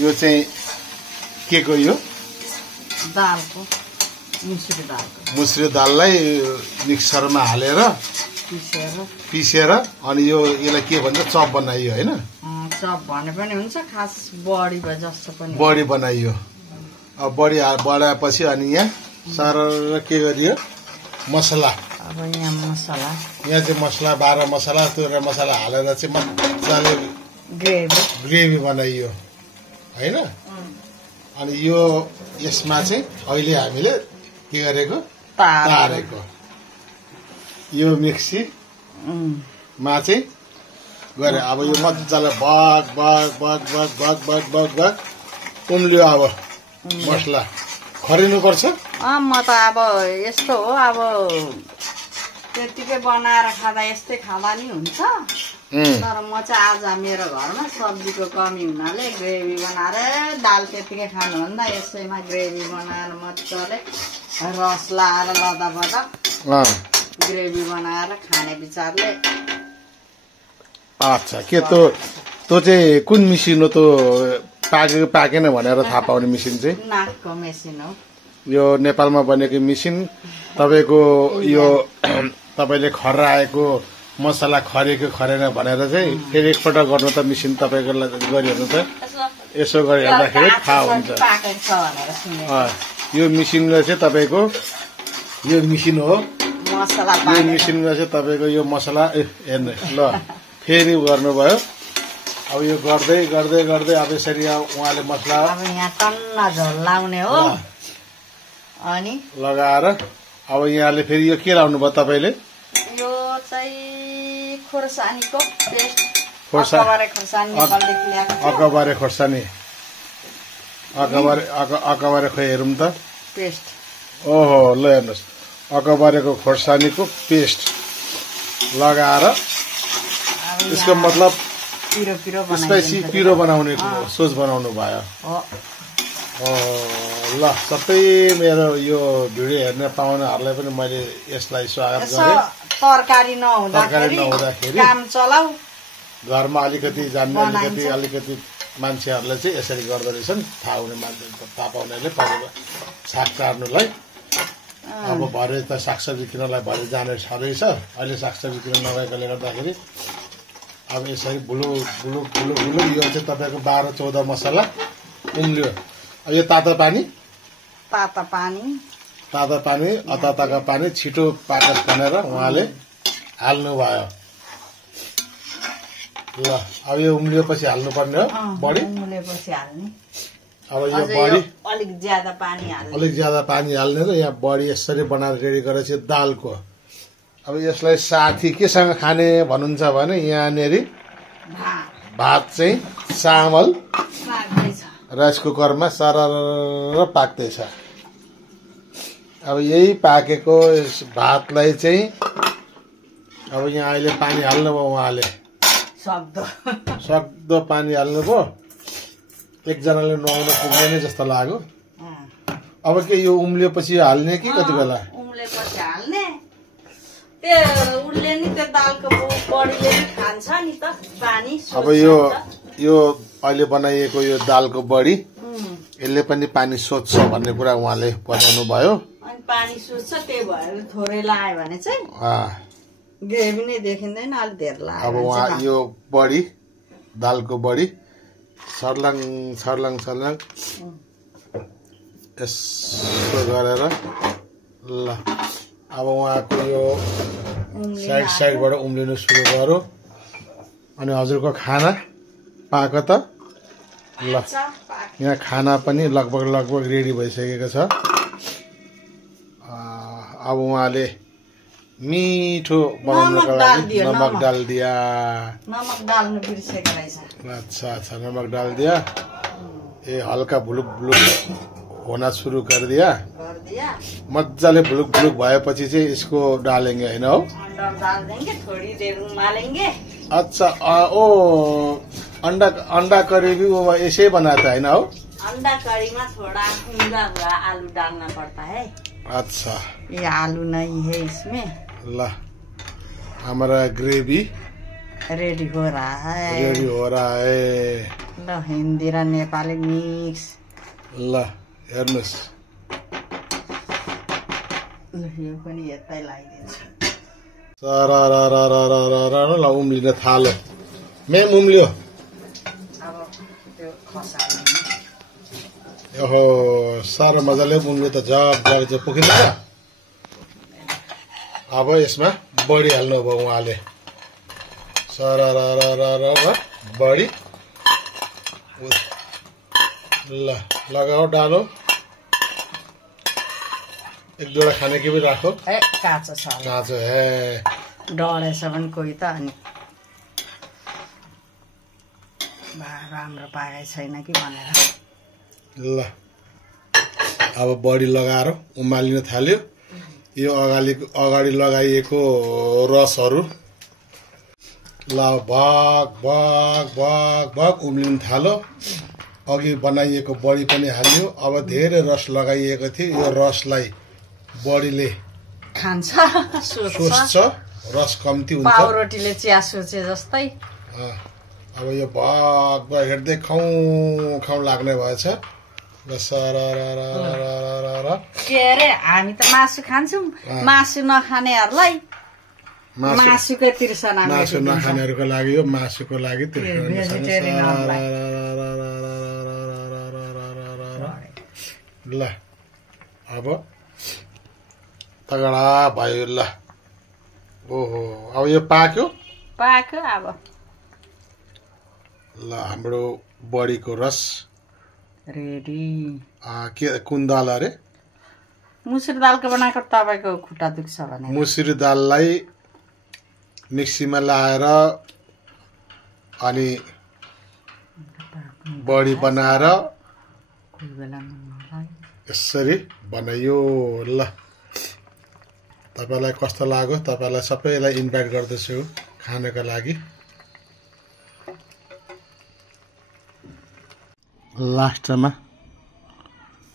यो चाहिँ के को यो दालको मुसुरी दाललाई मिक्सरमा हालेर पिसेर अनि यो यसलाई के भन्छ चप बनाइयो हैन चप भने पनि हुन्छ खास बडी भए जस्तो पनि बडी बनाइयो अब बडी बढाएपछि अनि यहाँ सारा के गरियो मसला अब यहाँ चाहिँ मसला 12 मसला त्यो मसला हालेर चाहिँ मजाले ग्रेभी बनाइयो हैन अनि यो यसमा चाहिँ अहिले हामीले के गरेको तारेको यो मिक्सी मा चाहिँ गरे अब यो मजाले बग उम्लियो अब मसला खरिनु पर्छ म त अब यस्तो हो अब त्यतिकै बनाएर खाँदा यस्तै खाँदा नि हुन्छ तर म चाहिँ आज मेरो घरमा सब्जीको कमी हुनाले ग्रेभी बनाएर दाल त्यतिकै खानुभन्दा यसैमा ग्रेभी बनाएर मजाले रस लाएर लदापदा ग्रेभी बनाएर खाने विचारले अच्छा के त्यो चाहिँ कुन मिसिन हो त्यो पाकेन भनेर थाहा पाउने मिसिन चाहिँ नाकको मेसिन हो यो नेपालमा बनेको मिसिन तपाईको यो तपाईले खर्राएको मसला खरेको खरेन भनेर चाहिँ फेरि एकपल्ट गर्नु त मिसिन तपाईको गरिहेर्नु त यसो गरिहेर्दाखेरि थाहा हुन्छ यो मिसिनमा चाहिँ तपाईको यो मिसिन हो यो मिसिनमा चाहिँ तपाईको यो मसला हेर्नु ल फेरि गर्नुभयो अब यो गर्दै गर्दै गर्दै अब यसरी उहाँले मसला अब यहाँ टन्न झोल लाउने हो अनि लगाएर अब यहाँले फेरि यो के लाउनु भयो तपाईले यो चाहिँ खोर्सानीको पेस्ट अकबारे खोइ हेरौँ त पेस्ट ओहो ल हेर्नुहोस् अकबारेको खोर्सानीको पेस्ट लगाएर यसको मतलब स्पाइसी पिरो बनाउने सोच बनाउनु भयो ल सबै मेरो यो भिडियो हेर्ने पाहुनाहरूलाई पनि मैले यसलाई स्वागत गरेँ तरकारी नहुँदाखेरि काम चलाऊ घरमा अलिकति जान्ने अलिकति मान्छेहरूले चाहिँ यसरी गर्दो रहेछन् थाहा हुने मान्छे थाहा पाउनेले साग काट्नुलाई अब भरे त सागसब्जी किन्नलाई भरे जाने छँदैछ अहिले सागसब्जी किन्न नगएकोले गर्दाखेरि अब यसरी बुलु यो चाहिँ तपाईँको 12-14 मसला उम्लियो यो तातो पानी अताताका पानी छिटो पाकोस् भनेर उहाँले हाल्नु भयो ल अब यो उम्लिएपछि हाल्नुपर्ने हो बढी अब यो बढी अलिक ज्यादा पानी हाल्ने र यहाँ बढी यसरी बनाएर रेडी गरेपछि दालको अब यसलाई साथी केसँग खाने भन्नुहुन्छ भने यहाँनेर भात चाहिँ चामल राइस कुकरमा सरर पाक्दैछ अब यही पाकेको भातलाई चाहिँ अब यहाँ अहिले पानी हाल्नुभयो उहाँले सक्दो पानी हाल्नुभयो एकजनाले नुहाउन पुग्ने नै जस्तो लाग्यो अब के यो उम्लिएपछि हाल्ने कि कति बेला उम्लेपछि हाल्ने उडले नि त्यो दालको बडीले नि खान्छ नि त पानी अब यो अहिले बनाइएको यो दालको बडी यसले पनि पानी सोच्छ भन्ने कुरा उहाँले बताउनु भयो अनि पानी सोच्छ त्यही भएर थोरै लायो भने चाहिँ ग्रेभी नै देखिँदैन अलि धेरै लायो अब उहाँ यो बडी दालको बडी सर्लाङ यसो गरेर ल अब उहाँको यो साइडबाट उम्लिनु सुरु गर्यो अनि हजुरको खाना पाको त ल यहाँ खाना पनि लगभग रेडी भइसकेको छ अब उहाँले मिठो बनाउनको लागि नमक डाल दिया नमक डाल्नु बिर्सेको रहेछ अच्छा नमक डाल दिया ये हल्का भुलुक होना शुरू कर दिया मजाले भुलुक भएपछि चाहिँ इसको डालेंगे हैन हो अंडा डाल देंगे थोड़ी देर उबालेंगे अच्छा ओ अंडा करी भी वो ऐसे बनाता है ना हो अंडा करी में थोड़ा भुना हुआ आलू डालना पड़ता है अच्छा ये आलू नहीं है इसमें ला हमारा ग्रेवी रेडी हो रहा है रेडी हो रहा है ल हिन्दी र नेपाली मिक्स ल हेर्नुस् ल यो पनि यतै लगाइदिन्छु ल उम्लिन थाल्यो मेम उम्लियो अब त्यो खसाल्नु ओहो साह्रो मजाले उम्लियो त जग चाहिँ पुगिन्छ अब यसमा बडी हाल्नु भयो उहाँले बडी ल लगाओ डालो एक दुईवटा खाने के पनि राखो काँचो छ काँचो हे डढेछ पनि कोही त अनि राम्रो पाएकै छैन कि भनेर ल अब बडी लगाएर उमालिन थाल्यो यो अगाडि लगाइएको रसहरू ल भग भग भग भग उम्लिन थाल्यो अघि बनाइएको बडी पनि हाल्यो अब धेरै रस लगाइएको थियो यो रसलाई बडीले खान्छ सोच्छ रस कम्ती हुन्छ पाउरोटीले चिया सोचे जस्तै अब यो भग भग हेर्दै खाउँ खाउँ लाग्ने भएछ के अरे हामी त मासु खान्छौँ मासु नखानेहरूलाई मासुकै तिर्सना मासु नखानेहरूको लागि यो मासुको लागि ल अब तगडा भयो ल ओहो अब यो पाक्यो अब ल हाम्रो बडीको रस रेडी के कुन दाल अरे मुसुरी दालको बनाएको तपाईँको खुट्टा दुख्छ भने मुसुरी दाललाई मिक्सीमा लाएर अनि बडी बनाएर कोही बेला यसरी बनाइयो ल तपाईलाई कस्तो लाग्यो तपाईलाई सबैलाई इन्भाइट गर्दछु खानको लागि लास्टमा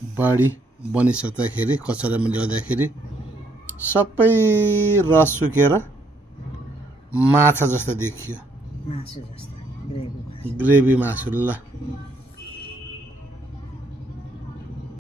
बडी बनिसक्दाखेरि कचौरामा ल्याउँदाखेरि सबै रस सुकेर माछा जस्तो देखियो मासु जस्तो ग्रेभी मासु ल